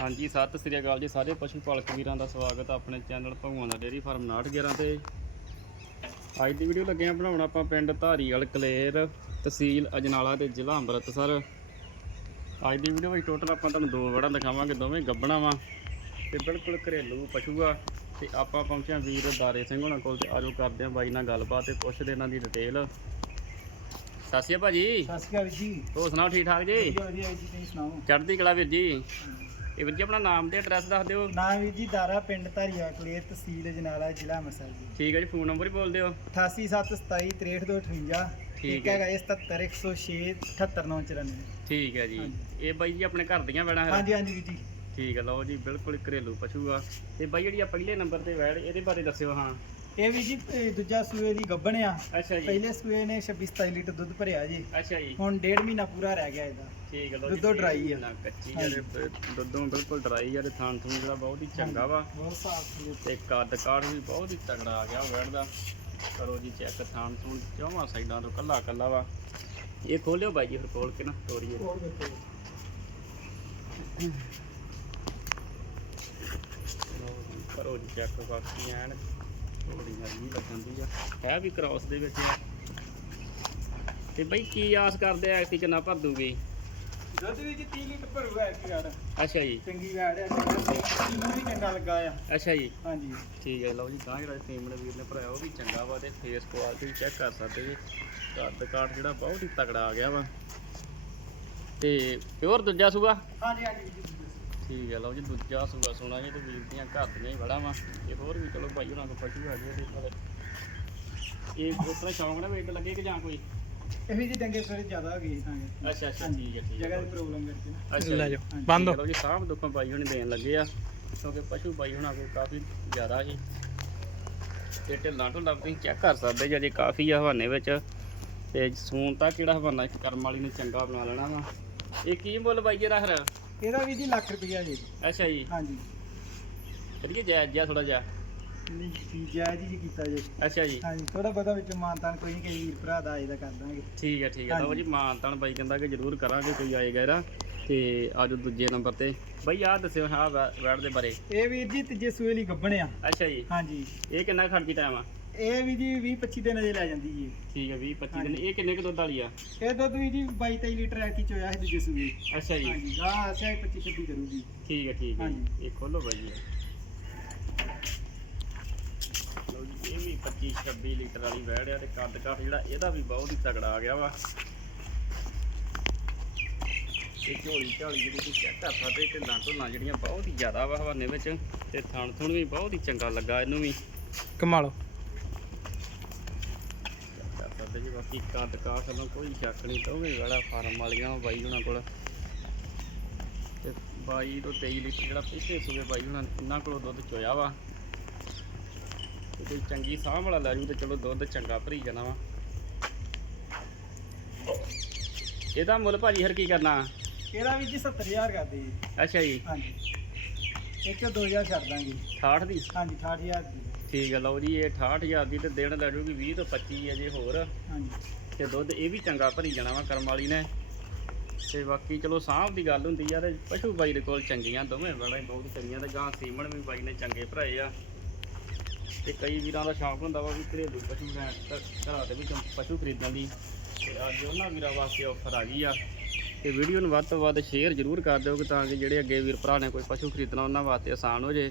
ਹਾਂਜੀ ਸਤਿ ਸ੍ਰੀ ਅਕਾਲ ਜੀ ਸਾਰੇ ਪਸ਼ੂ ਪਾਲਕ ਵੀਰਾਂ ਦਾ ਸਵਾਗਤ ਹੈ ਆਪਣੇ ਚੈਨਲ ਭਗਵਾਨ ਦਾ ਡੇਅਰੀ ਫਾਰਮ 911 ਤੇ। ਅੱਜ ਦੀ ਵੀਡੀਓ ਲੱਗੇ ਆ ਬਣਾਉਣ ਆਪਾਂ ਪਿੰਡ ਧਾਰੀਵਾਲ ਕਲੇਰ ਤਹਿਸੀਲ ਅਜਨਾਲਾ ਤੇ ਜ਼ਿਲ੍ਹਾ ਅੰਮ੍ਰਿਤਸਰ। ਅੱਜ ਦੀ ਵੀਡੀਓ ਵਿੱਚ ਟੋਟਲ ਆਪਾਂ ਤੁਹਾਨੂੰ ਦੋ ਵੜਾਂ ਦਿਖਾਵਾਂਗੇ ਦੋਵੇਂ ਗੱਬਣਾ ਵਾ ਤੇ ਬਿਲਕੁਲ ਘਰੇਲੂ ਪਸ਼ੂ ਆ। ਤੇ ਆਪਾਂ ਪਹੁੰਚੇ ਹਾਂ ਵੀਰ ਦਾਰੇ ਸਿੰਘ ਹੋਣਾ ਕੋਲ ਤੇ ਆਜੋ ਕਰਦੇ ਆ ਬਾਈ ਨਾਲ ਗੱਲਬਾਤ ਤੇ ਪੁੱਛਦੇ ਇਹਨਾਂ ਦੀ ਡਿਟੇਲ ਸਤਿ ਸ਼੍ਰੀ ਅਕਾਲ ਭਾਜੀ। ਸਤਿ ਸ਼੍ਰੀ ਅਕਾਲ ਜੀ। ਹੋਰ ਸੁਣਾਓ ਠੀਕ ਠਾਕ ਜੀ? ਵਧੀਆ ਵਧੀਆ ਜੀ ਤੁਸੀਂ ਸੁਣਾਓ? ਚੜ੍ਹਦੀ ਕਲਾ ਵੀਰ ਜੀ? ਇਹ ਵੀਰ ਜੀ ਆਪਣਾ ਨਾਮ ਤੇ ਐਡਰੈਸ ਦੱਸ ਦਿਓ। ਨਾਮ ਵੀਰ ਜੀ ਦਾਰਾ ਪਿੰਡ ਧਾਰੀਆ ਕਲੇਰ ਤਹਿਸੀਲ ਜਨਾਲਾ ਜ਼ਿਲ੍ਹਾ ਅੰਮ੍ਰਿਤਸਰ ਜੀ। ਠੀਕ ਹੈ ਜੀ ਫੋਨ ਨੰਬਰ ਹੀ ਬੋਲ ਦਿਓ। 8877263258 ਠੀਕ ਹੈਗਾ 77106 78994 ਠੀਕ ਹੈ ਜੀ। ਇਹ ਬਾਈ ਜੀ ਆਪਣੇ ਘਰ ਦੀਆਂ ਹੈ ਹਾਂਜੀ ਹਾਂਜੀ ਵੀਰ ਜੀ। ਠੀਕ ਹੈ ਲਓ ਜੀ ਬਿਲਕੁਲ ਘਰੇਲੂ ਪਸ਼ੂ ਆ। ਤੇ ਬਾਈ ਜਿਹੜੀ ਆ ਪਹਿਲੇ ਨੰਬਰ ਤੇ ਵੈੜ ਇਹਦੇ ਬਾਰੇ ਦੱਸਿਓ ਹਾਂ। ਇਹ ਵੀ ਜੀ ਇਹ ਦੂਜਾ ਸੂਏ ਦੀ ਗੱਬਣ ਆ। ਅੱਛਾ ਜੀ। ਪਹਿਲੇ ਸੂਏ ਨੇ 26 27 ਲੀਟਰ ਦੁੱਧ ਭਰਿਆ ਜੀ। ਅੱਛਾ ਜੀ। ਹੁਣ ਡੇਢ ਮਹੀਨਾ ਪੂਰਾ ਰਹਿ ਗਿਆ ਇਹਦਾ। ਠੀਕ ਹੈ ਦੁੱਧੋਂ dry ਆ। ਨਾ ਕੱਚੀ। ਜਿਹੜੇ ਦੁੱਧੋਂ ਬਿਲਕੁਲ ਡਰਾਈ ਆ ਤੇ ਥਾਂ ਥੂੰ ਜਿਹੜਾ ਬਹੁਤ ਹੀ ਚੰਗਾ ਵਾ। ਬਹੁਤ ਸਾਫ਼ ਤੇ ਕੱਦ ਕਾਠ ਵੀ ਬਹੁਤ ਹੀ ਤਗੜਾ ਆ ਗਿਆ ਵੈੜ ਦਾ। ਕਰੋ ਜੀ ਚੈੱਕ ਥਾਂ ਥੂੰ ਚੌਵਾਂ ਸਾਈਡਾਂ ਤੋਂ ਕੱਲਾ ਕੱਲਾ ਵਾ। ਇਹ ਖੋਲਿਓ ਬਾਈ ਜੀ ਫਿਰ ਖੋਲ ਕੇ ਨਾ ਦੇਖੋ ਕਰੋ ਜੀ ਚੈੱਕ ਬਾਕੀ ਐਨ ਥੋੜੀ ਆ ਹੈ ਵੀ ਕ੍ਰਾਸ ਦੇ ਵਿੱਚ ਆ। ਤੇ ਬਈ ਕੀ ਆਸ ਕਰਦੇ ਆ ਕਿ ਕਿੰਨਾ ਭਰ ਦੂਗੀ? ਦੁੱਧ ਵੀ ਜੀ 30 ਲੀਟਰ ਭਰੂਗਾ ਇੱਕ ਗਾੜ ਅੱਛਾ ਜੀ। ਚੰਗੀ ਗਾੜ ਆ ਚੰਗਾ ਮੈਨੂੰ ਵੀ ਚੰਗਾ ਲੱਗਾ ਆ। ਅੱਛਾ ਜੀ। ਹਾਂਜੀ। ਠੀਕ ਹੈ ਲਓ ਜੀ ਤਾਂ ਜਿਹੜਾ ਫੇਮਣ ਵੀਰ ਨੇ ਭਰਾਇਆ ਉਹ ਵੀ ਚੰਗਾ ਵਾ ਤੇ ਫੇਸ ਕੁਆਲਿਟੀ ਚੈੱਕ ਕਰ ਸਕਦੇ ਜੀ। ਕੱਦ ਜਿਹੜਾ ਬਹੁਤ ਹੀ ਤਗੜਾ ਆ ਗਿਆ ਵਾ। ਤੇ ਪਿਓਰ ਦੂਜਾ ਸੂਗਾ ਹਾਂਜੀ ਹਾਂਜੀ। ਠੀਕ ਹੈ ਲਓ ਜੀ ਦੂਜਾ ਸੂਗਾ ਸੋਣਾ ਜੀ ਤੇ ਵੀਰ ਦੀਆਂ ਘਰ ਦੀਆਂ ਹੀ ਵੜਾ ਵਾ। ਇਹ ਹੋਰ ਵੀ ਚਲੋ ਭਾਈ ਉਹਨਾਂ ਕੋਲ ਪਸ਼ੂ ਆ ਤੇ ਨਾਲੇ ਇਹ ਉਸ ਤਰ੍ਹਾਂ ਸ਼ੌਂਕ ਨਾਲ ਵੇਟ ਲੱਗੇ ਕਿ ਜਾਂ ਕੋਈ? ਇਹ ਵੀ ਜੀ ਡੰਗੇ ਥੋੜੇ ਜ਼ਿਆਦਾ ਹੋ ਗਏ ਤਾਂ। ਅੱਛਾ ਅੱਛਾ ਹਾਂਜੀ, ਠੀਕ ਹੈ ਠੀਕ ਜਗ੍ਹਾ ਦੀ ਪ੍ਰੋਬਲਮ ਕਰਕੇ ਨਾ। ਅੱਛਾ ਲੈ ਜਾਓ। ਬੰਦ ਲਓ ਜੀ ਸਾਹਮ ਦੁੱਖਾਂ ਪਾਈ ਹੋਣੀ ਦੇਣ ਲੱਗੇ ਆ ਕਿਉਂਕਿ ਪਸ਼ੂ ਪਾਈ ਹੋਣਾ ਕੋਈ ਕਾਫੀ ਜ਼ਿਆਦਾ ਸੀ। ਤੇ ਢਿੱਲਾਂ ਢੁੱਲਾਂ ਤੁਸੀਂ ਚੈੱਕ ਕਰ ਸਕਦੇ ਜੀ ਅਜੇ ਕਾਫੀ ਆ ਹਵਾਨੇ ਵਿੱਚ। ਤੇ ਸੂਨ ਤਾਂ ਕਿਹੜਾ ਹਵਾਨਾ ਇੱਕ ਕਰਮ ਵਾਲੀ ਨੇ ਚੰਗਾ ਬਣਾ ਲੈਣਾ ਵਾ। ਇਹ ਕੀ ਮੁੱਲ ਬਾਈ ਜੀ ਹਰ ਇਹਦਾ ਵੀ ਜੀ ਲੱਖ ਰੁਪਈਆ ਜੀ ਅੱਛਾ ਜੀ। ਹਾਂਜੀ। ਕਰੀਏ ਜਾਇਜ਼ ਜਿਹਾ ਥੋੜਾ ਜਿਹਾ। ਨਹੀਂ ਜੀ ਜਾਇਜ਼ ਜੀ ਕੀਤਾ ਜੀ। ਅੱਛਾ ਜੀ। ਹਾਂਜੀ ਥੋੜਾ ਬਹੁਤਾ ਵਿੱਚ ਮਾਨਤਾਨ ਕੋਈ ਨਹੀਂ ਕਈ ਵੀਰ ਭਰਾ ਦਾ ਇਹਦਾ ਕਰ ਦਾਂਗੇ। ਠੀਕ ਹੈ ਠੀਕ ਹੈ। ਲਓ ਜੀ ਮਾਨਤਾਨ ਬਾਈ ਕਹਿੰਦਾ ਕਿ ਜ਼ਰੂਰ ਕਰਾਂਗੇ ਕੋਈ ਆਏਗਾ ਇਹਦਾ ਤੇ ਆਜੋ ਦੂਜੇ ਨੰਬਰ ਤੇ। ਬਾਈ ਆਹ ਦੱਸਿਓ ਹਾਂ ਵੈੜ ਦੇ ਬਾਰੇ। ਇਹ ਵੀਰ ਜੀ ਤੀਜੇ ਸੂਏ ਲਈ ਗੱਬਣ ਆ ਅੱਛਾ ਜੀ। ਹਾਂਜੀ। ਇਹ ਕਿੰਨਾ ਖਰਚੀ ਟਾਈਮ ਆ? ਇਹ ਵੀ ਜੀ 20 25 ਦਿਨ ਅਜੇ ਲੈ ਜਾਂਦੀ ਜੀ ਠੀਕ ਹੈ 20 25 ਦਿਨ। ਇਹ ਕਿੰਨੇ ਕੁ ਦੁੱਧ ਵਾਲੀ ਆ? ਇਹ ਦੁੱਧ ਵੀ ਜੀ 22 23 ਲੀਟਰ ਐਕੀ ਚੋਇਆ ਸੀ ਦੂਜੇ ਸੂਏ। ਅੱਛਾ ਜੀ। ਹਾਂਜੀ ਗਾਂ ਅਸਿਆ 25 26 ਕਰੂਗੀ। ਠੀਕ ਹੈ ਠੀਕ ਹੈ। ਇਹ ਖੋਲੋ ਬਾਈ ਜੀ। ਲਓ ਜੀ ਇਹ ਵੀ 25 26 ਲੀਟਰ ਵਾਲੀ ਵੈੜ ਆ ਤੇ ਕੱਦ ਕਾਠ ਜਿਹੜਾ ਇਹਦਾ ਵੀ ਬਹੁਤ ਹੀ ਤਗੜਾ ਆ ਗਿਆ ਵਾ। ਤੇ ਝੋਲੀ ਝਾਲੀ ਜਿਹੜੀ ਤੁਸੀਂ ਚੈੱਕ ਕਰ ਸਕਦੇ ਢਿੱਲਾਂ ਢੁੱਲਾਂ ਜਿਹੜੀਆਂ ਬਹੁਤ ਹੀ ਜ਼ਿਆਦਾ ਵਾ ਹਵਾਨੇ ਵਿੱਚ ਤੇ ਥਣ ਥੁਣ ਵੀ ਬਹੁਤ ਹੀ ਚੰਗਾ ਲੱਗਾ ਇਹਨੂੰ ਵੀ। ਕਮਾਲੋ। ਜੀ ਬਾਕੀ ਕੱਦ ਕਾਠ ਵੱਲੋਂ ਕੋਈ ਸ਼ੱਕ ਨਹੀਂ ਦੋਵੇਂ ਵਾਲਾ ਫਾਰਮ ਵਾਲੀਆਂ ਬਾਈ ਉਹਨਾਂ ਕੋਲ। ਤੇ 22 ਤੋਂ 23 ਲੀਟਰ ਜਿਹੜਾ ਪਿਛਲੇ ਸੂਬੇ ਬਾਈ ਉਹਨਾਂ ਇਹਨਾਂ ਕੋਲੋਂ ਦੁੱਧ ਚੋਇਆ ਵਾ। ਤੇ ਕੋਈ ਚੰਗੀ ਸਾਂਭ ਵਾਲਾ ਲੈ ਜੂ ਤੇ ਚਲੋ ਦੁੱਧ ਚੰਗਾ ਭਰੀ ਜਾਣਾ ਵਾ। ਇਹਦਾ ਮੁੱਲ ਭਾਜੀ ਹਰ ਕੀ ਕਰਨਾ? ਇਹਦਾ ਵੀ ਜੀ 70000 ਕਰਦੇ ਜੀ ਅੱਛਾ ਜੀ। ਹਾਂਜੀ। ਚੋਂ 2000 ਛੱਡ ਦਾਂਗੇ। 68 ਦੀ? ਹਾਂਜੀ 68000 ਦੀ। ਠੀਕ ਹੈ ਲਓ ਜੀ ਇਹ 68000 ਦੀ ਤੇ ਦੇਣ ਲੈ ਜੂਗੀ 20 ਤੋਂ 25 ਅਜੇ ਹੋਰ। ਹਾਂਜੀ। ਤੇ ਦੁੱਧ ਇਹ ਵੀ ਚੰਗਾ ਭਰੀ ਜਾਣਾ ਵਾ ਕਰਮ ਵਾਲੀ ਨੇ। ਤੇ ਬਾਕੀ ਚਲੋ ਸਾਂਭ ਦੀ ਗੱਲ ਹੁੰਦੀ ਆ ਤੇ ਪਸ਼ੂ ਬਾਈ ਦੇ ਕੋਲ ਚੰਗੀਆਂ ਦੋਵੇਂ ਬੜਾ ਹੀ ਬਹੁਤ ਚੰਗੀਆਂ ਤੇ ਗਾਂ ਸੀਮਣ ਵੀ ਬਾਈ ਨੇ ਚੰਗੇ ਭਰਾਏ ਆ। ਤੇ ਕਈ ਵੀਰਾਂ ਦਾ ਸ਼ੌਂਕ ਹੁੰਦਾ ਵਾ ਵੀ ਘਰੇਲੂ ਪਸ਼ੂ ਲੈਣ ਘਰਾਂ ਦੇ ਵਿੱਚੋਂ ਪਸ਼ੂ ਖਰੀਦਣ ਦੀ। ਤੇ ਅੱਜ ਉਹਨਾਂ ਵੀਰਾਂ ਵਾਸਤੇ ਆਫਰ ਆ ਗਈ ਆ। ਤੇ ਵੀਡੀਓ ਨੂੰ ਵੱਧ ਤੋਂ ਵੱਧ ਸ਼ੇਅਰ ਜ਼ਰੂਰ ਕਰ ਦਿਓ ਕਿ ਤਾਂ ਕਿ ਜਿਹੜੇ ਅੱਗੇ ਵੀਰ ਭਰਾ ਨੇ ਕੋਈ ਪਸ਼ੂ ਖਰੀਦਣਾ ਉਹਨਾਂ ਵਾਸਤੇ ਆਸਾਨ ਹੋ ਜੇ।